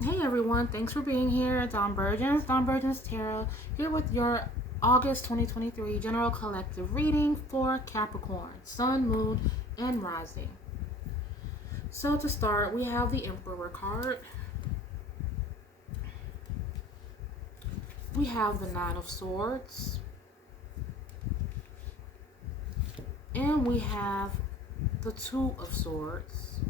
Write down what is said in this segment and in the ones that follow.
Hey everyone, thanks for being here. Don Burgess Tarot, here with your August 2023 General Collective reading for Capricorn, Sun, Moon, and Rising. So to start, we have the Emperor card. We have the Nine of Swords. And we have the Two of Swords.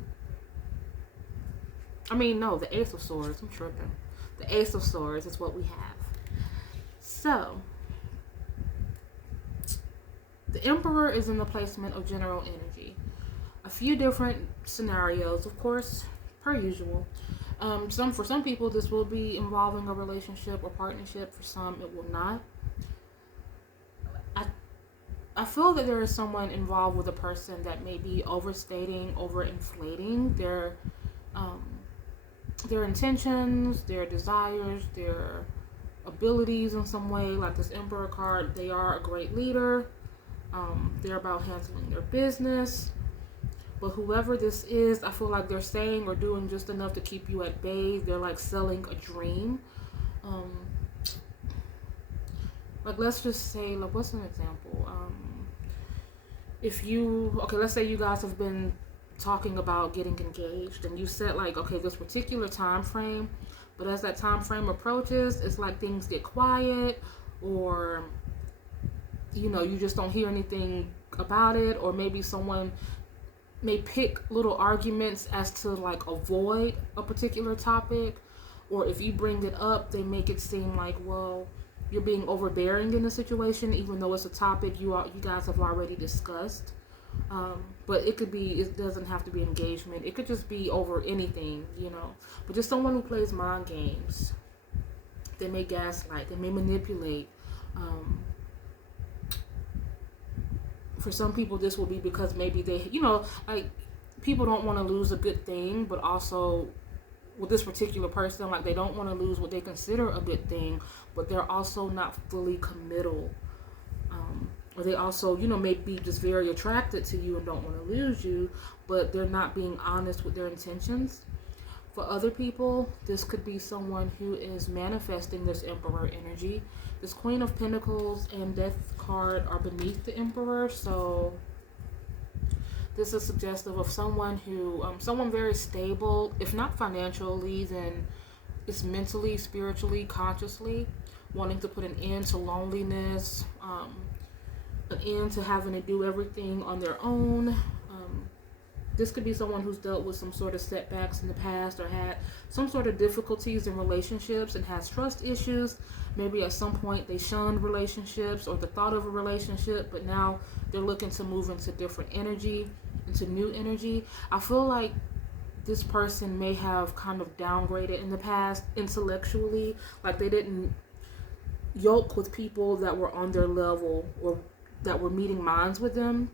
The Ace of Swords. I'm tripping. The Ace of Swords is what we have. So, the Emperor is in the placement of general energy. A few different scenarios, of course, per usual. For some people, this will be involving a relationship or partnership. For some, it will not. I I feel that there is someone involved with a person that may be overstating, overinflating um, their intentions, their desires, their abilities in some way. Like this Emperor card, they are a great leader. They're about handling their business. But whoever this is, I feel like they're saying or doing just enough to keep you at bay. They're like selling a dream. Um, like let's just say, like what's an example? If you let's say you guys have been talking about getting engaged, and you set like this particular time frame, but as that time frame approaches, it's like things get quiet, or you just don't hear anything about it, or maybe someone may pick little arguments as to like avoid a particular topic, or if you bring it up, they make it seem like, well, you're being overbearing in the situation, even though it's a topic you guys have already discussed. But it doesn't have to be engagement. It could just be over anything. But just someone who plays mind games. They may gaslight. They may manipulate. Um, for some people, this will be because maybe like people don't want to lose a good thing, but also with this particular person, like they don't want to lose what they consider a good thing, but they're also not fully committal. Or they also, may be just very attracted to you and don't want to lose you, but they're not being honest with their intentions. For other people, this could be someone who is manifesting this Emperor energy. This Queen of Pentacles and Death card are beneath the Emperor, so this is suggestive of someone very stable, if not financially, then it's mentally, spiritually, consciously, wanting to put an end to loneliness, an end to having to do everything on their own. This could be someone who's dealt with some sort of setbacks in the past, or had some sort of difficulties in relationships and has trust issues. Maybe at some point they shunned relationships or the thought of a relationship, but now they're looking to move into different energy, into new energy. I feel like this person may have kind of downgraded in the past intellectually, like they didn't yoke with people that were on their level or that were meeting minds with them.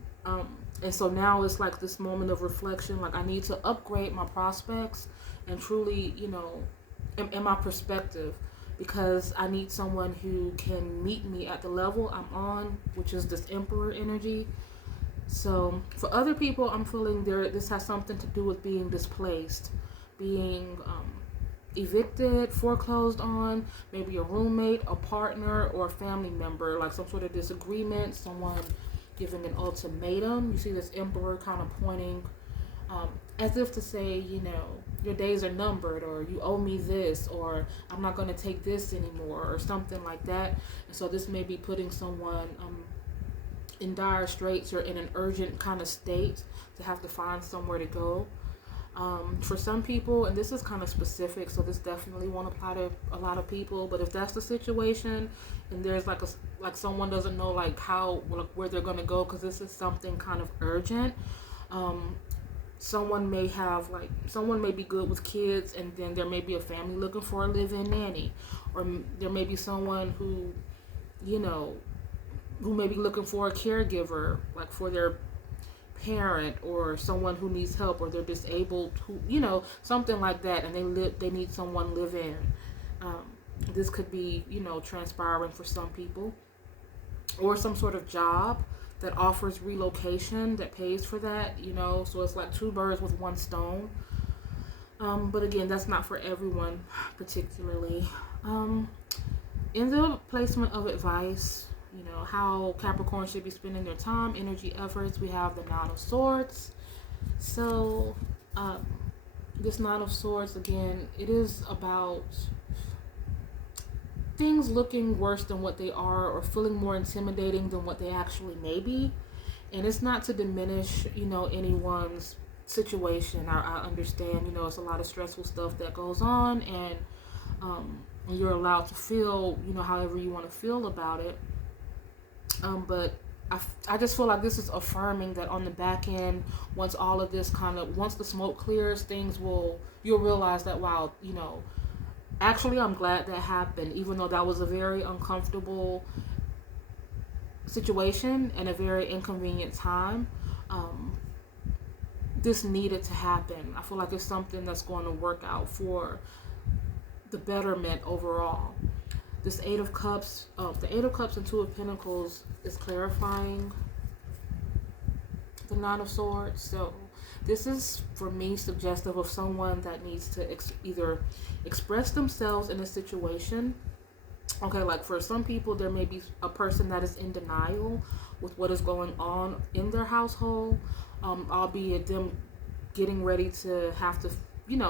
And so now it's like this moment of reflection, like I need to upgrade my prospects and truly, in my perspective, because I need someone who can meet me at the level I'm on, which is this Emperor energy. So for other people, I'm feeling this has something to do with being displaced, being evicted, foreclosed on, maybe a roommate, a partner, or a family member, like some sort of disagreement, someone giving an ultimatum. You see this Emperor kind of pointing as if to say, your days are numbered, or you owe me this, or I'm not going to take this anymore, or something like that. And so this may be putting someone in dire straits or in an urgent kind of state to have to find somewhere to go. For some people, and this is kind of specific, so this definitely won't apply to a lot of people, but if that's the situation and there's like someone doesn't know like where they're going to go, because this is something kind of urgent, someone may be good with kids, and then there may be a family looking for a live-in nanny, or there may be someone who may be looking for a caregiver, like for their parent, or someone who needs help, or they're disabled, who something like that, and they need someone live in. This could be transpiring for some people, or some sort of job that offers relocation, that pays for that. So it's like two birds with one stone. But again, that's not for everyone particularly. Um, in the placement of advice, how Capricorn should be spending their time, energy, efforts, we have the Nine of Swords. So, um, this Nine of Swords, again, it is about things looking worse than what they are or feeling more intimidating than what they actually may be. And it's not to diminish, anyone's situation. I understand, it's a lot of stressful stuff that goes on, and you're allowed to feel, however you want to feel about it. But I just feel like this is affirming that on the back end, once all of this once the smoke clears, you'll realize that, wow, actually, I'm glad that happened, even though that was a very uncomfortable situation and a very inconvenient time. This needed to happen. I feel like it's something that's going to work out for the betterment overall. This Eight of Cups, the Eight of Cups and Two of Pentacles is clarifying the Nine of Swords. So this is, for me, suggestive of someone that needs to either express themselves in a situation. Okay, like for some people, there may be a person that is in denial with what is going on in their household, albeit them getting ready to have to,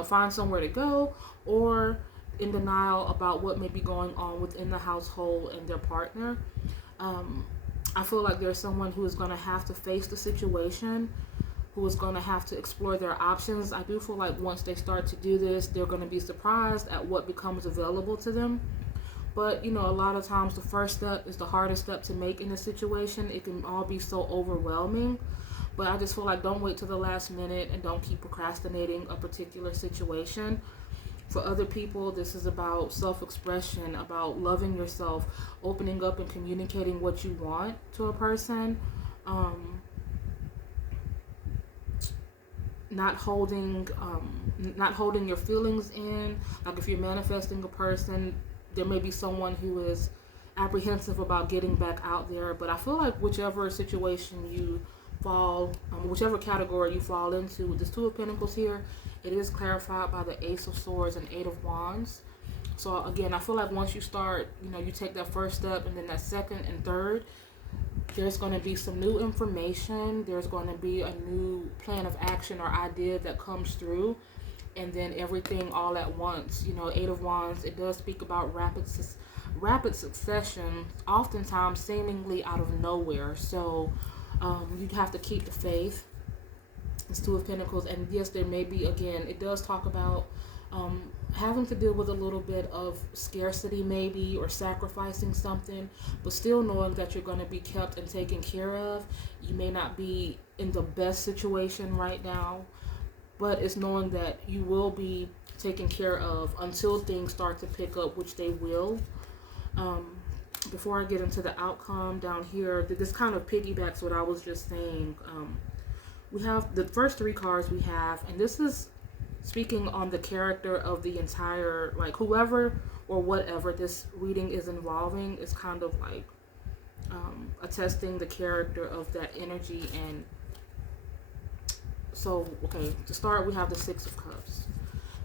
find somewhere to go, or in denial about what may be going on within the household and their partner. I feel like there's someone who is going to have to face the situation, who is going to have to explore their options. I do feel like once they start to do this, they're going to be surprised at what becomes available to them. But, a lot of times the first step is the hardest step to make in a situation. It can all be so overwhelming. But I just feel like don't wait till the last minute and don't keep procrastinating a particular situation. For other people, this is about self-expression, about loving yourself, opening up and communicating what you want to a person. Not holding your feelings in. Like if you're manifesting a person, there may be someone who is apprehensive about getting back out there. But I feel like whichever situation you fall, whichever category you fall into, with this Two of Pentacles here, it is clarified by the Ace of Swords and Eight of Wands. So again, I feel like once you start, you take that first step, and then that second and third, there's going to be some new information. There's going to be a new plan of action or idea that comes through, and then everything all at once. Eight of Wands, it does speak about rapid succession, oftentimes seemingly out of nowhere. So you have to keep the faith. It's Two of Pentacles, and yes, there may be, again, it does talk about having to deal with a little bit of scarcity maybe, or sacrificing something, but still knowing that you're going to be kept and taken care of. You may not be in the best situation right now, but it's knowing that you will be taken care of until things start to pick up, which they will. Before I get into the outcome down here, this kind of piggybacks what I was just saying. We have the first three cards we have, and this is speaking on the character of the entire, like whoever or whatever this reading is involving, is kind of like attesting the character of that energy. And so, okay, to start, we have the Six of Cups.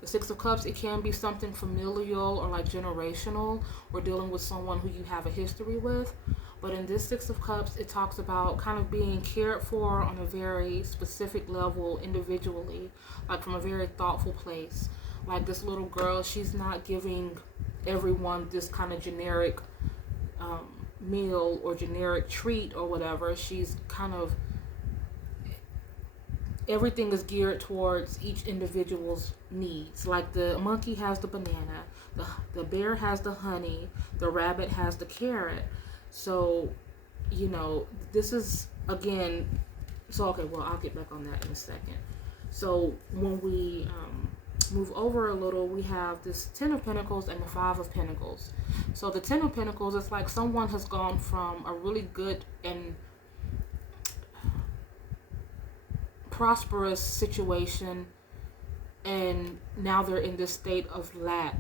The Six of Cups, it can be something familial or like generational, or dealing with someone who you have a history with. But in this Six of Cups, it talks about kind of being cared for on a very specific level individually, like from a very thoughtful place. Like this little girl, she's not giving everyone this kind of generic meal or generic treat or whatever. She's kind of, everything is geared towards each individual's needs. Like the monkey has the banana, the bear has the honey, the rabbit has the carrot. So, this is, again, so, okay, well, I'll get back on that in a second. So, when we move over a little, we have this Ten of Pentacles and the Five of Pentacles. So, the Ten of Pentacles, it's like someone has gone from a really good and prosperous situation, and now they're in this state of lack.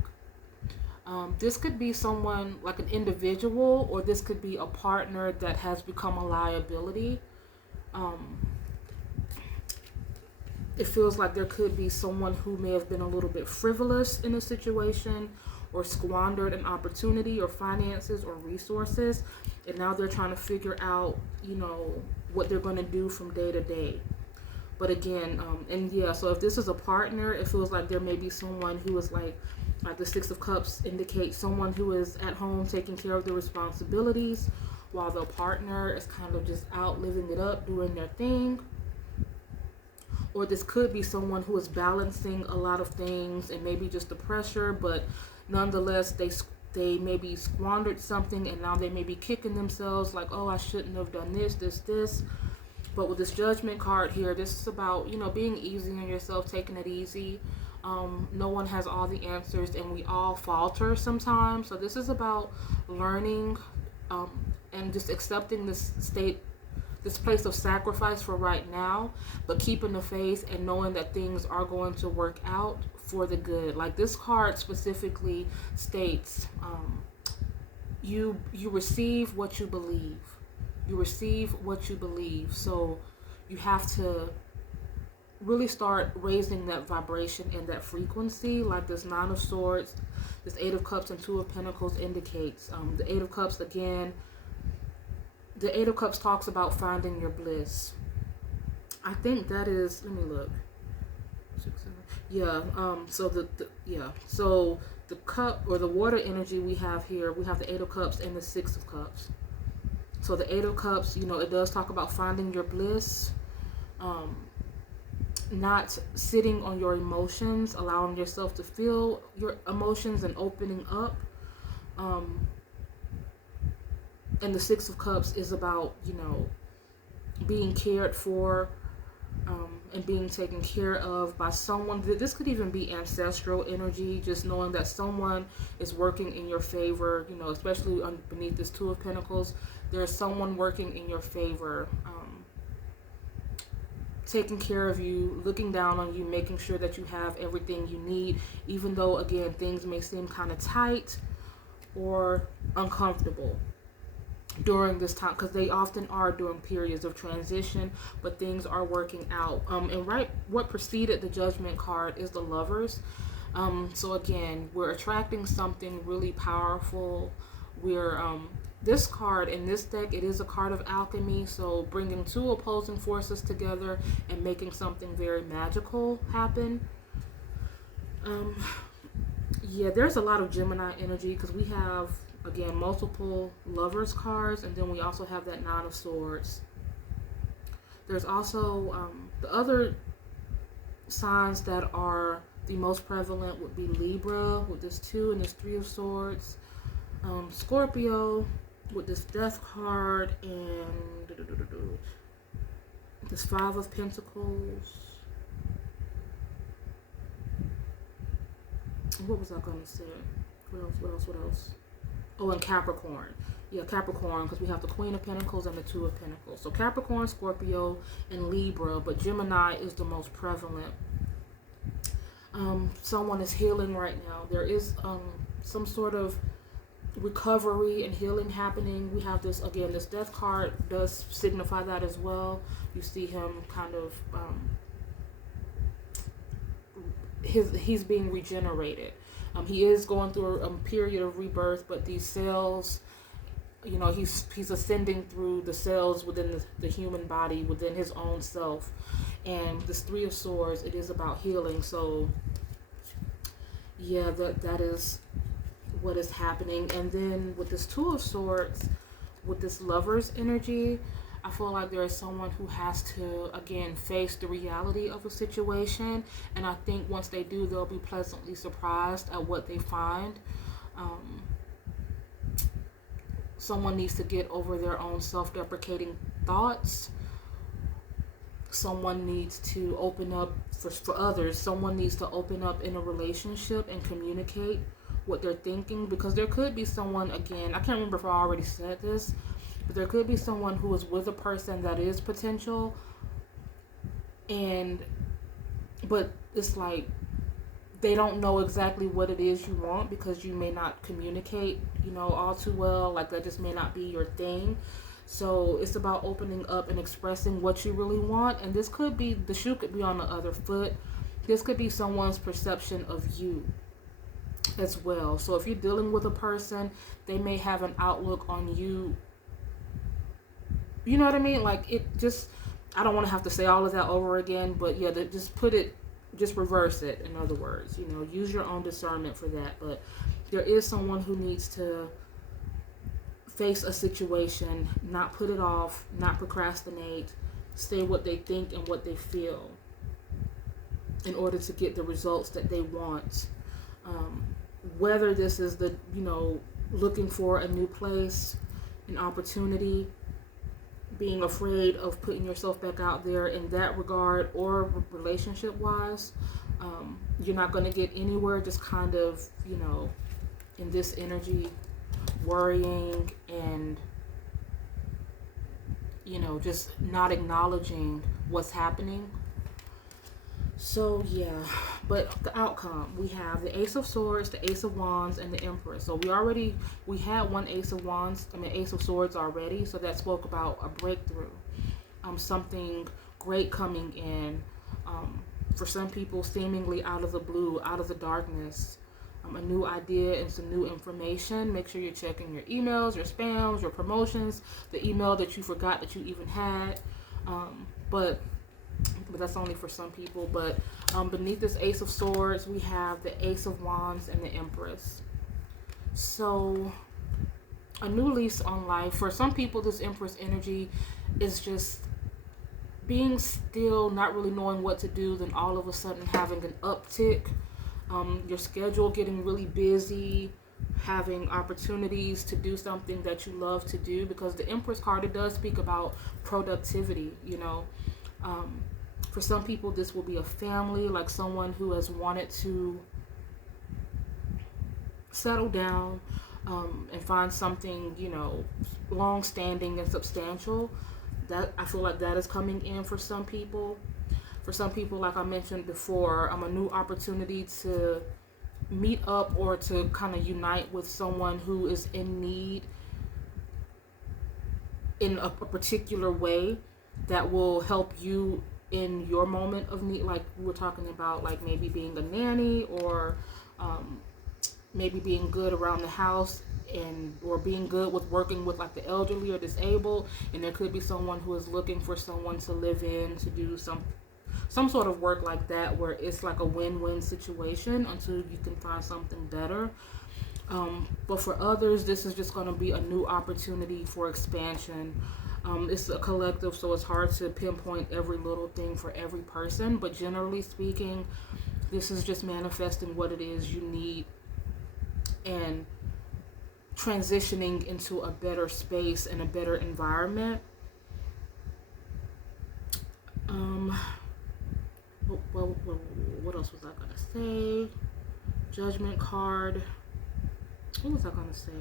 This could be someone, like an individual, or this could be a partner that has become a liability. it feels like there could be someone who may have been a little bit frivolous in a situation or squandered an opportunity or finances or resources, and now they're trying to figure out, what they're going to do from day to day. But again, and yeah, so if this is a partner, it feels like there may be someone who is like the Six of Cups indicates someone who is at home taking care of the responsibilities, while the partner is kind of just out living it up, doing their thing. Or this could be someone who is balancing a lot of things and maybe just the pressure, but nonetheless, they maybe squandered something and now they may be kicking themselves like, oh, I shouldn't have done this. But with this Judgment card here, this is about, being easy on yourself, taking it easy. No one has all the answers and we all falter sometimes. So this is about learning and just accepting this place of sacrifice for right now, but keeping the faith and knowing that things are going to work out for the good. Like this card specifically states, you receive what you believe. You receive what you believe. So you have to really start raising that vibration and that frequency. Like this Nine of Swords, this Eight of Cups and Two of Pentacles indicates. The Eight of Cups, again, the Eight of Cups talks about finding your bliss. I think that is, let me look. 6, 7. Yeah, so the cup or the water energy we have here, we have the Eight of Cups and the Six of Cups. So the Eight of Cups, it does talk about finding your bliss, not sitting on your emotions, allowing yourself to feel your emotions and opening up. And the Six of Cups is about, being cared for and being taken care of by someone. This could even be ancestral energy, just knowing that someone is working in your favor, especially beneath this Two of Pentacles. There's someone working in your favor, taking care of you, looking down on you, making sure that you have everything you need, even though, again, things may seem kind of tight or uncomfortable during this time, because they often are during periods of transition, but things are working out. And what preceded the Judgment card is the Lovers. So again, we're attracting something really powerful. We're this card in this deck, it is a card of alchemy, so bringing two opposing forces together and making something very magical happen. Yeah, there's a lot of Gemini energy because we have, again, multiple Lovers cards, and then we also have that Nine of Swords. There's also the other signs that are the most prevalent would be Libra with this Two and this Three of Swords, Scorpio with this Death card, and this Five of Pentacles. What was I going to say? What else? Oh, and Capricorn. Yeah, Capricorn, because we have the Queen of Pentacles and the Two of Pentacles. So Capricorn, Scorpio, and Libra, but Gemini is the most prevalent. Someone is healing right now. There is some sort of recovery and healing happening. We have this, again, this Death card does signify that as well. You see him kind of, he's being regenerated. He is going through a period of rebirth, but these cells, he's ascending through the cells within the human body, within his own self. And this Three of Swords, it is about healing. So yeah, that is what is happening. And then with this Two of Swords, with this Lover's energy, I feel like there is someone who has to, again, face the reality of a situation. And I think once they do, they'll be pleasantly surprised at what they find. Someone needs to get over their own self-deprecating thoughts. Someone needs to open up for others. Someone needs to open up in a relationship and communicate what they're thinking. Because there could be someone, again, I can't remember if I already said this, but there could be someone who is with a person that is potential, but it's like they don't know exactly what it is you want because you may not communicate, all too well. Like that just may not be your thing. So it's about opening up and expressing what you really want. And this could be, the shoe could be on the other foot. This could be someone's perception of you as well. So if you're dealing with a person, they may have an outlook on you. You know what I mean? Like, it just, I don't want to have to say all of that over again, but yeah, just put it, just reverse it. In other words, you know, use your own discernment for that. But there is someone who needs to face a situation, not put it off, not procrastinate, say what they think and what they feel in order to get the results that they want. Whether this is the, you know, looking for a new place, an opportunity, being afraid of putting yourself back out there in that regard, or relationship wise, you're not going to get anywhere just kind of, you know, in this energy, worrying and, you know, just not acknowledging what's happening. So yeah, but the outcome, we have the Ace of Swords, the Ace of Wands, and the Empress. So we had one Ace of Wands, Ace of Swords already. So that spoke about a breakthrough, something great coming in. For some people, seemingly out of the blue, out of the darkness, a new idea and some new information. Make sure you're checking your emails, your spams, your promotions, the email that you forgot that you even had. But that's only for some people. But beneath this Ace of Swords, we have the Ace of Wands and the Empress. So a new lease on life. For some people, this Empress energy is just being still, not really knowing what to do, then all of a sudden having an uptick. Your schedule getting really busy, having opportunities to do something that you love to do, because the Empress card, it does speak about productivity, you know. For some people, this will be a family, like someone who has wanted to settle down and find something, you know, long-standing and substantial. That, I feel like that is coming in for some people. For some people, like I mentioned before, a new opportunity to meet up or to kind of unite with someone who is in need in a particular way that will help you in your moment of need. Like we were talking about, like maybe being a nanny, or maybe being good around the house, and or being good with working with like the elderly or disabled. And there could be someone who is looking for someone to live in, to do some sort of work like that, where it's like a win-win situation until you can find something better. But for others, this is just going to be a new opportunity for expansion. It's a collective, so it's hard to pinpoint every little thing for every person. But generally speaking, this is just manifesting what it is you need and transitioning into a better space and a better environment. Well, what else was I going to say? Judgment card. What was I going to say?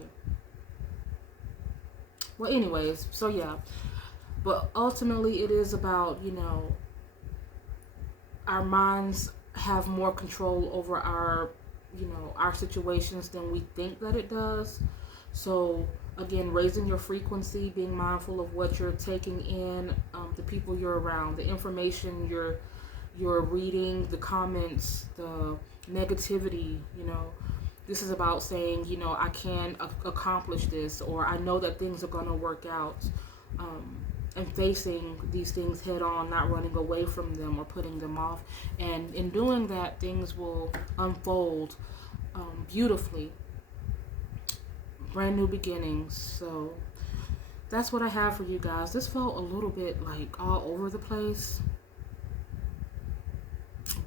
Well, anyways, so yeah. But ultimately, it is about, you know, our minds have more control over our, you know, our situations than we think that it does. So again, raising your frequency, being mindful of what you're taking in, the people you're around, the information you're reading, the comments, the negativity, you know. This is about saying, you know, I can accomplish this, or I know that things are going to work out, and facing these things head on, not running away from them or putting them off. And in doing that, things will unfold beautifully. Brand new beginnings. So that's what I have for you guys. This felt a little bit like all over the place,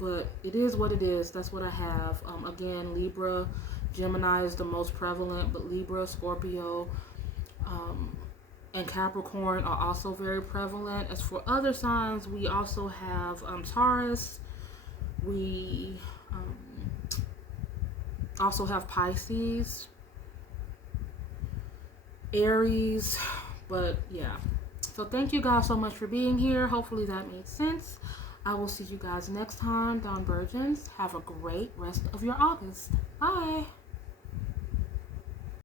but it is what it is. That's what I have. Again, Libra, Gemini is the most prevalent, but Libra, Scorpio, and Capricorn are also very prevalent. As for other signs, we also have Taurus. We also have Pisces, Aries. But yeah, so thank you guys so much for being here. Hopefully that made sense. I will see you guys next time. Dawn Virgins, have a great rest of your August. Bye.